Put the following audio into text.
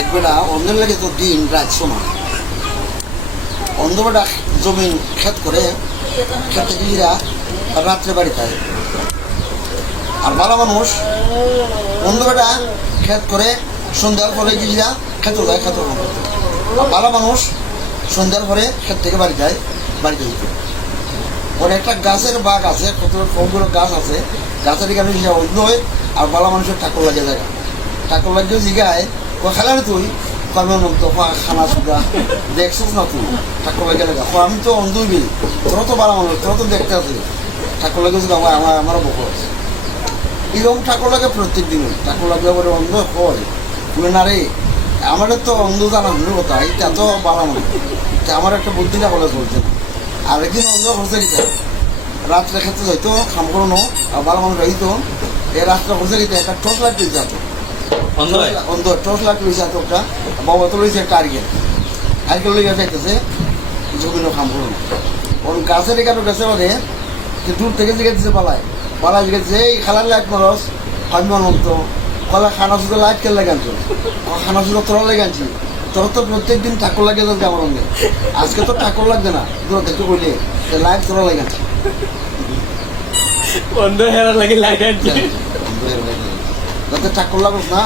একবেলা লাগে তো দিন রাত জমিন খেত করে খেত রাত্রে বাড়ি থাকে আর ভালো মানুষ অন্ধবেলা খেত করে, সন্ধ্যার পরে খেতে যায় আর ভালো মানুষ সন্ধ্যার পরে খেত থেকে বাড়ি যায় বাড়িতে যেত একটা গাছের বাঘ আছে, কত কতগুলো গাছ আছে, গাছের এখানে যে অন্ধ হয় আর ভালো মানুষের ঠাকুর লাগে জায়গা। ঠাকুর লাগিয়ে জিগায় ও খেলার তুই কমে নম তো খানা সুদা দেখছিস না তুই ঠাকুর লাগে লাগা। ও আমি তো অন্ধ হইবি তোর তো ভালো মানুষ তোর তো দেখতে আছে। ঠাকুর লাগে জিগা আমার আমার আমারও বকর আছে এরকম ঠাকুর লাগে প্রত্যেক দিন। ঠাকুর লাগলে পরে অন্ধ হয়। তুমি না রে আমাদের তো অন্ধ জানা হলো কথা এটা তো ভালো মানুষ আমার একটা বুদ্ধি না বলে চলছে আর একদিন অন্ধ হচ্ছে গিয়ে রাত্রে খেতে যাইতো খাম করো আর ভালো মানুষ যাইতো এই রাত্রে হচ্ছে গিয়ে একটা লাইট লইছে হাতে অন্ধ অন্ধ লাইট লইছে একটা বাবা তো লইছে একটা আর্গেল আর্গেল লইয়া যাইতেছে জমিনও খাম করো ওর গাছের এখানে গেছে মানে যে দূর থেকে জিগে দিছে পালায়। পালায় দিছে এই খালার লাইট মরস আমি অনন্ত কলা খানা সুতো লাইট কেন লাগে আনছো? খানা সুতো তোরা লেগে আনছি। তোর তো প্রত্যেক দিন ঠাকুর লাগে যাচ্ছে আমার অঙ্গে। আজকে তো ঠাকুর লাগবে না। দূর থেকে কইলে যে লাইট তোরা লেগে আনছে। অন্ধ হেরা লাগে লাইট আনছে। যাতে চাকর লাগুক না।